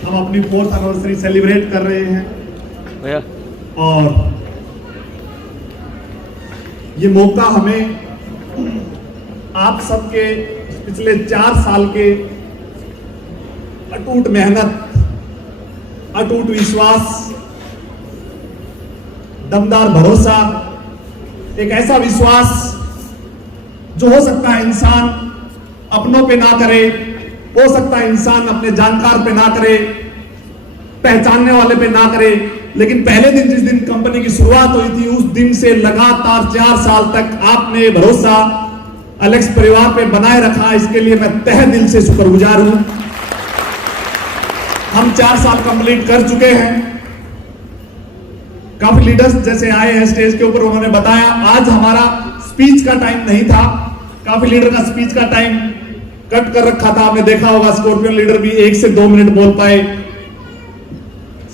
हम अपनी 4th anniversary celebrate कर रहे हैं और ये मौका हमें आप सबके पिछले 4 साल के अटूट मेहनत, अटूट विश्वास, दमदार भरोसा, एक ऐसा विश्वास जो हो सकता है इंसान अपनों पे ना करे, हो सकता है इंसान अपने जानकार पे ना करे, पहचानने वाले पे ना करे, लेकिन पहले दिन जिस दिन कंपनी की शुरुआत हुई थी उस दिन से लगातार 4 साल तक आपने भरोसा एलेक्स परिवार पे बनाए रखा। इसके लिए मैं तहे दिल से शुक्रगुजार हूं। हम 4 साल कंप्लीट कर चुके हैं। काफी लीडर्स जैसे आए हैं स्टेज के ऊपर, उन्होंने बताया आज हमारा स्पीच का टाइम नहीं था। काफी लीडर का स्पीच का टाइम कट कर रखा था, आपने देखा होगा। स्कॉर्पियन लीडर भी 1 से 2 मिनट बोल पाए,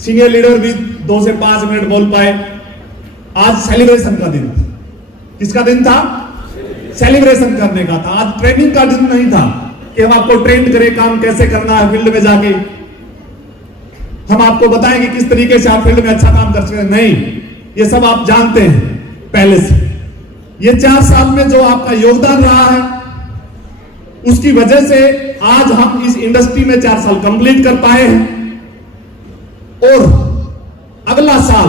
सीनियर लीडर भी 2 से 5 मिनट बोल पाए। आज सेलिब्रेशन का दिन था। किसका दिन था? सेलिब्रेशन करने का था। आज ट्रेनिंग का दिन नहीं था कि हम आपको ट्रेन करें काम कैसे करना है फील्ड में जाके, हम आपको बताएं कि किस तरीके से आप फील्ड में अच्छा काम कर सकते हैं। नहीं, ये सब आप जानते हैं पहले से। ये 4 साल में जो आपका योगदान रहा है उसकी वजह से आज हम इस इंडस्ट्री में 4 साल कंप्लीट कर पाए हैं। और अगला साल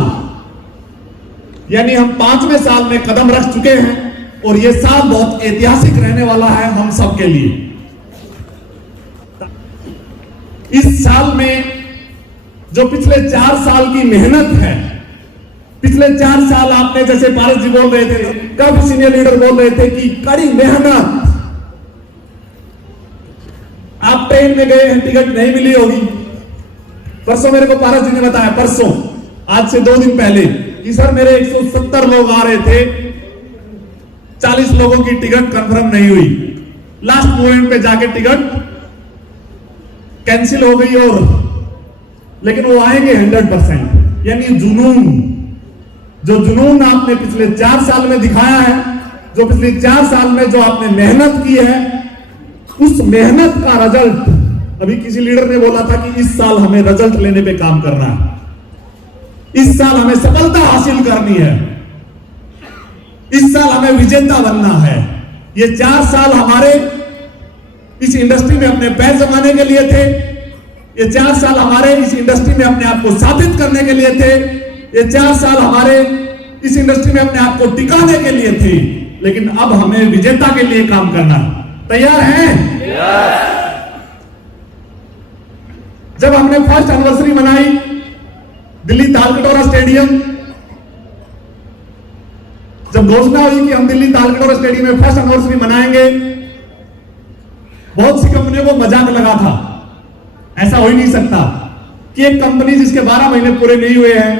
यानी हम 5वें साल में कदम रख चुके हैं और ये साल बहुत ऐतिहासिक रहने वाला है हम सब के लिए। इस साल में जो पिछले 4 साल की मेहनत है, पिछले 4 साल आपने, जैसे पारस जी बोल रहे थे, काफी सीनियर लीडर बोल रहे थे कि कड़ी मेहनत। आप ट्रेन में गए हैं, टिकट नहीं मिली होगी। परसों मेरे को पारस जी ने बताया, परसों आज से 2 दिन पहले, कि सर मेरे 170 लोग आ रहे थे, 40 लोगों की टिकट कंफर्म नहीं हुई। लास्ट मोमेंट पे जाके टिकट कैंसिल हो गई, और लेकिन वो आएंगे 100%। यानी जुनून, जो जुनून आपने पिछले 4 साल में दिखाया है, जो पिछले 4 साल में जो आपने मेहनत की है, उस मेहनत का रिजल्ट, अभी किसी लीडर ने बोला था कि इस साल हमें रिजल्ट लेने पे काम करना है, इस साल हमें सफलता हासिल करनी है, इस साल हमें विजेता बनना है। ये 4 साल हमारे इस इंडस्ट्री में अपने पैर जमाने के लिए थे। ये 4 साल हमारे इस इंडस्ट्री में अपने आप को साबित करने के लिए थे। ये 4 साल हमारे इस इंडस्ट्री में अपने आप को टिकाने के लिए थे। लेकिन अब हमें विजेता के लिए काम करना है। तैयार हैं? जब हमने फर्स्ट एनिवर्सरी मनाई दिल्ली तालकटोरा स्टेडियम, जब घोषणा हुई कि हम दिल्ली तालकटोरा स्टेडियम में फर्स्ट एनिवर्सरी मनाएंगे, बहुत सी कंपनियों को मजाक लगा था, ऐसा हो ही नहीं सकता। कि एक कंपनी जिसके 12 महीने पूरे नहीं हुए हैं,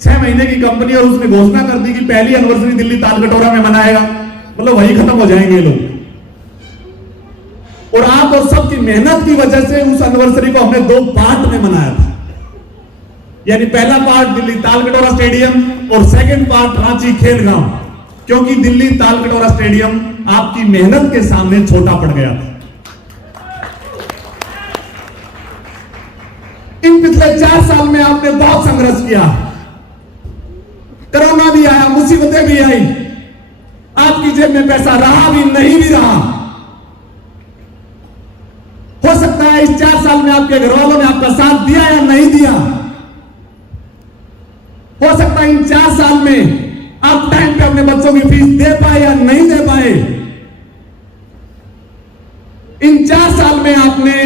6 महीने की कंपनी, और उसने घोषणा कर दी कि पहली एनिवर्सरी दिल्ली तालकटोरा में मनाएगा, मतलब वही खत्म हो जाएंगे लोग। और आप और सबकी मेहनत की वजह से उस एनिवर्सरी को हमने 2 पार्ट में मनाया था। यानी पहला पार्ट दिल्ली तालकटोरा स्टेडियम और सेकंड पार्ट रांची खेलगांव, क्योंकि दिल्ली तालकटोरा स्टेडियम आपकी मेहनत के सामने छोटा पड़ गया था। इन पिछले 4 साल में आपने बहुत संघर्ष किया। कोरोना भी आया, मुसीबतें भी आई, आपकी जेब में पैसा रहा भी, नहीं भी रहा। हो सकता है इस 4 साल में आपके घर वालों ने आपका साथ दिया या नहीं दिया। हो सकता है इन 4 साल में आप टाइम पे अपने बच्चों की फीस दे पाए या नहीं दे पाए। इन 4 साल में आपने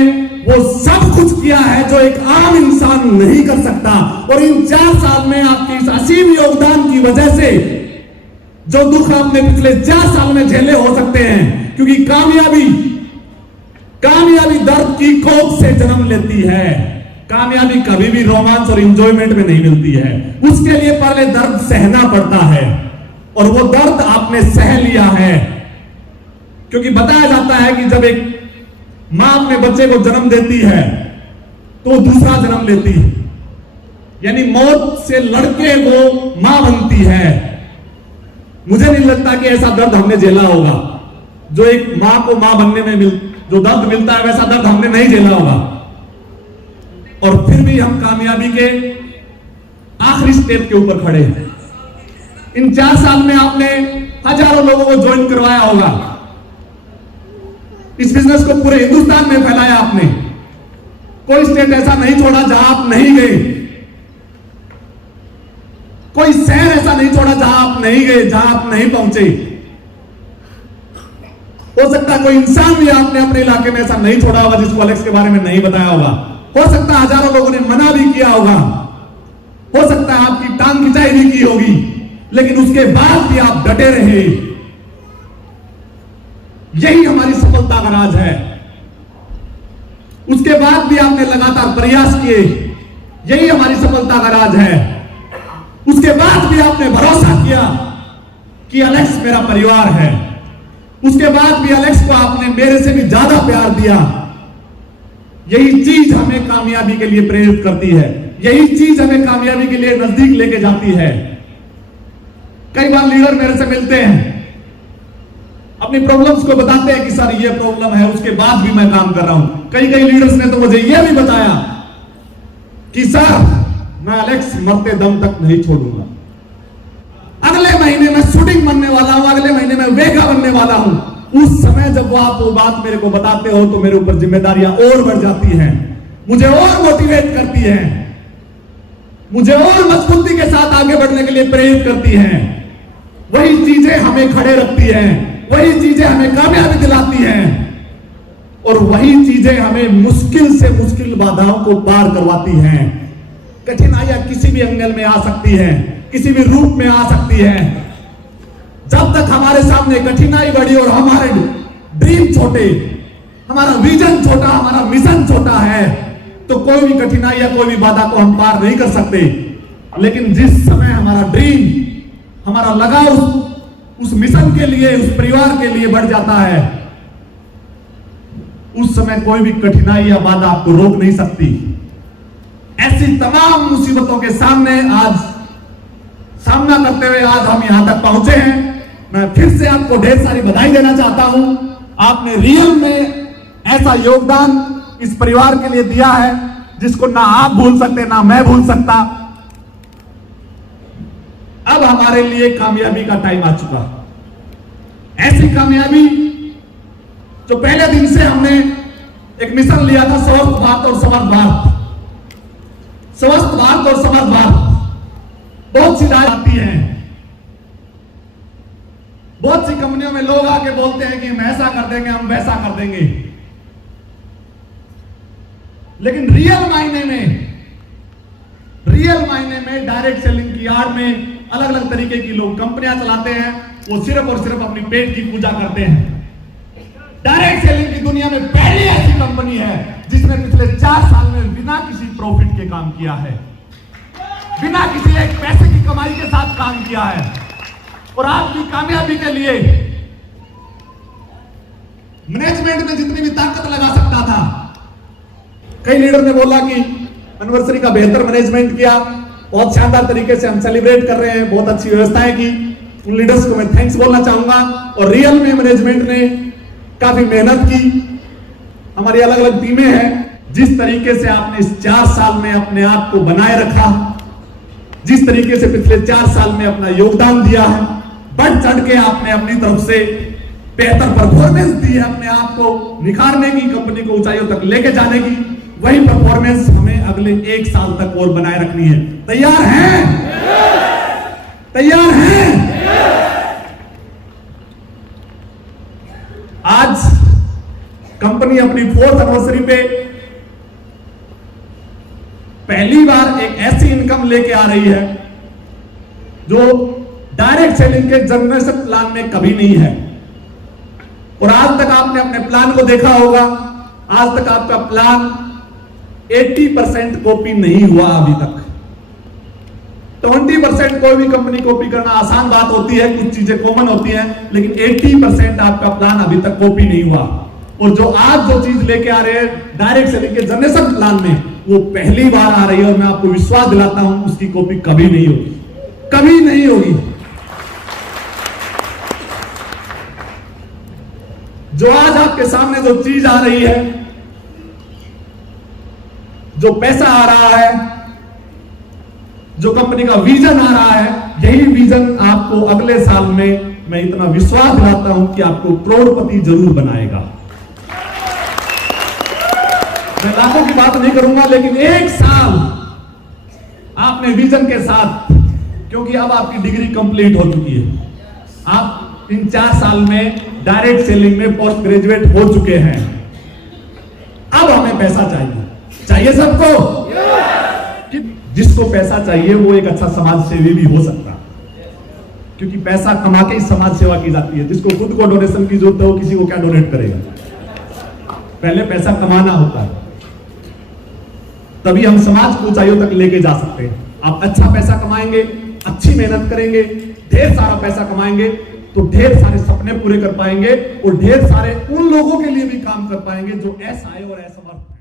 वो सब कुछ किया है जो एक आम इंसान नहीं कर सकता। और इन 4 साल में आपके इस असीम योगदान की वजह से जो दुख आपने पिछले 4 साल में झेले हो सकते हैं, क्योंकि कामयाबी दर्द की कोख से जन्म लेती है। कामयाबी कभी भी रोमांस और इंजॉयमेंट में नहीं मिलती है, उसके लिए पहले दर्द सहना पड़ता है, और वो दर्द आपने सह लिया है। क्योंकि बताया जाता है कि जब एक मां अपने बच्चे को जन्म देती है तो दूसरा जन्म लेती है, यानी मौत से लड़के वो मां बनती है। मुझे नहीं लगता कि ऐसा दर्द हमने झेला होगा जो एक मां को मां बनने में जो दर्द मिलता है, वैसा दर्द हमने नहीं झेला होगा। और फिर भी हम कामयाबी के आखिरी स्टेप के ऊपर खड़े हैं। इन 4 साल में आपने हजारों लोगों को ज्वाइन करवाया होगा। इस बिजनेस को पूरे हिंदुस्तान में फैलाया आपने। कोई स्टेट ऐसा नहीं छोड़ा जहां आप नहीं गए, कोई शहर ऐसा नहीं छोड़ा जहां आप नहीं गए, जहां आप नहीं पहुंचे। हो सकता है कोई इंसान भी आपने अपने इलाके में ऐसा नहीं छोड़ा होगा जिसको अलेक्स के बारे में नहीं बताया होगा। हो सकता है हजारों लोगों ने मना भी किया होगा, हो सकता है आपकी टांग खिंचाई भी की होगी, लेकिन उसके बाद भी आप डटे रहे। यही हमारी सफलता का राज है। उसके बाद भी आपने लगातार प्रयास किए, यही हमारी सफलता का राज है। उसके बाद भी आपने भरोसा किया कि अलेक्स मेरा परिवार है। उसके बाद भी अलेक्स को आपने मेरे से भी ज्यादा प्यार दिया। यही चीज हमें कामयाबी के लिए प्रेरित करती है, यही चीज हमें कामयाबी के लिए नजदीक लेके जाती है। कई बार लीडर मेरे से मिलते हैं, अपनी प्रॉब्लम्स को बताते हैं कि सर ये प्रॉब्लम है, उसके बाद भी मैं काम कर रहा हूं। कई लीडर्स ने तो मुझे यह भी बताया कि सर मैं अलेक्स मरते दम तक नहीं छोड़ूंगा। अगले महीने में शूटिंग बनने वाला हूं, अगले महीने में वेगा बनने वाला हूं। उस समय जब आप वो बात मेरे को बताते हो तो मेरे ऊपर जिम्मेदारियां और बढ़ जाती हैं, मुझे और मोटिवेट करती हैं, मुझे और मजबूती के साथ आगे बढ़ने के लिए प्रेरित करती हैं। वही चीजें हमें खड़े रखती हैं, वही चीजें हमें कामयाबी दिलाती हैं, और वही चीजें हमें मुश्किल से मुश्किल बाधाओं को पार करवाती हैं। कठिनाइयां किसी भी एंगल में आ सकती हैं, किसी भी रूप में आ सकती है। जब तक हमारे सामने कठिनाई बड़ी और हमारे ड्रीम छोटे, हमारा विजन छोटा, हमारा मिशन छोटा है, तो कोई भी कठिनाई या कोई भी बाधा को हम पार नहीं कर सकते। लेकिन जिस समय हमारा ड्रीम, हमारा लगाव उस मिशन के लिए, उस परिवार के लिए बढ़ जाता है, उस समय कोई भी कठिनाई या बाधा आपको रोक नहीं सकती। ऐसी तमाम मुसीबतों के सामने आज सामना करते हुए आज हम यहां तक पहुंचे हैं। मैं फिर से आपको ढेर सारी बधाई देना चाहता हूं। आपने रियल में ऐसा योगदान इस परिवार के लिए दिया है जिसको ना आप भूल सकते, ना मैं भूल सकता। अब हमारे लिए कामयाबी का टाइम आ चुका। ऐसी कामयाबी जो पहले दिन से हमने एक मिशन लिया था, स्वस्थ भारत और समर्थ भारत। स्वस्थ भारत और समर्थ भारत, बहुत सी राय आती है, बहुत सी कंपनियों में लोग आके बोलते हैं कि हम ऐसा कर देंगे, हम वैसा कर देंगे, लेकिन रियल मायने में डायरेक्ट सेलिंग की आड़ में अलग अलग तरीके की लोग कंपनियां चलाते हैं। वो सिर्फ और सिर्फ अपनी पेट की पूजा करते हैं। डायरेक्ट सेलिंग की दुनिया में पहली ऐसी कंपनी है जिसने पिछले 4 साल में बिना किसी प्रॉफिट के काम किया है, बिना किसी एक पैसे की कमाई के साथ काम किया है और आपकी कामयाबी के लिए मैनेजमेंट में जितनी भी ताकत लगा सकता था। कई लीडर ने बोला कि एनिवर्सरी का बेहतर मैनेजमेंट किया, बहुत शानदार तरीके से हम सेलिब्रेट कर रहे हैं, बहुत अच्छी व्यवस्थाएं की। उन लीडर्स को मैं थैंक्स बोलना चाहूंगा। और रियल में मैनेजमेंट ने काफी मेहनत की, हमारी अलग अलग टीमें हैं। जिस तरीके से आपने इस 4 साल में अपने आप को बनाए रखा, जिस तरीके से पिछले 4 साल में अपना योगदान दिया है, बढ़ चढ़ के आपने अपनी तरफ से बेहतर परफॉर्मेंस दी है, अपने आप को निखारने की, कंपनी को ऊंचाइयों तक लेके जाने की। वही परफॉर्मेंस हमें अगले 1 साल तक और बनाए रखनी है। तैयार हैं? तैयार हैं? आज कंपनी अपनी 4th एनिवर्सरी पे पहली बार एक ऐसी इनकम लेके आ रही है जो डायरेक्ट सेलिंग के जनरेशन प्लान में कभी नहीं है। और आज तक आपने अपने प्लान को देखा होगा, आज तक आपका प्लान 80% कॉपी नहीं हुआ अभी तक। 20% कोई भी कंपनी कॉपी करना आसान बात होती है, कुछ चीजें कॉमन होती हैं, लेकिन 80% आपका प्लान अभी तक कॉपी नहीं हुआ। और जो आज जो चीज लेके आ रहे हैं डायरेक्ट सेलिंग के जनरेशन प्लान में, वो पहली बार आ रही है और मैं आपको विश्वास दिलाता हूं उसकी कॉपी कभी नहीं होगी, कभी नहीं होगी। जो आज आपके सामने जो चीज आ रही है, जो पैसा आ रहा है, जो कंपनी का विजन आ रहा है, यही विजन आपको अगले साल में मैं इतना विश्वास दिलाता हूं कि आपको करोड़पति जरूर बनाएगा। मैं लाखों की बात नहीं करूंगा, लेकिन 1 साल आपने विजन के साथ, क्योंकि अब आपकी डिग्री कंप्लीट हो चुकी है, आप इन 4 साल में डायरेक्ट सेलिंग में पोस्ट ग्रेजुएट हो चुके हैं। अब हमें पैसा चाहिए सबको। जिसको पैसा चाहिए वो एक अच्छा समाज सेवी भी हो सकता है, क्योंकि पैसा कमा के ही समाज सेवा की जाती है। जिसको खुद को डोनेशन की जरूरत है वो किसी को क्या डोनेट करेगा? पहले पैसा कमाना होता है, तभी हम समाज को ऊंचाइयों तक लेके जा सकते हैं। आप अच्छा पैसा कमाएंगे, अच्छी मेहनत करेंगे, ढेर सारा पैसा कमाएंगे तो ढेर सारे सपने पूरे कर पाएंगे और ढेर सारे उन लोगों के लिए भी काम कर पाएंगे जो असहाय और असमर्थ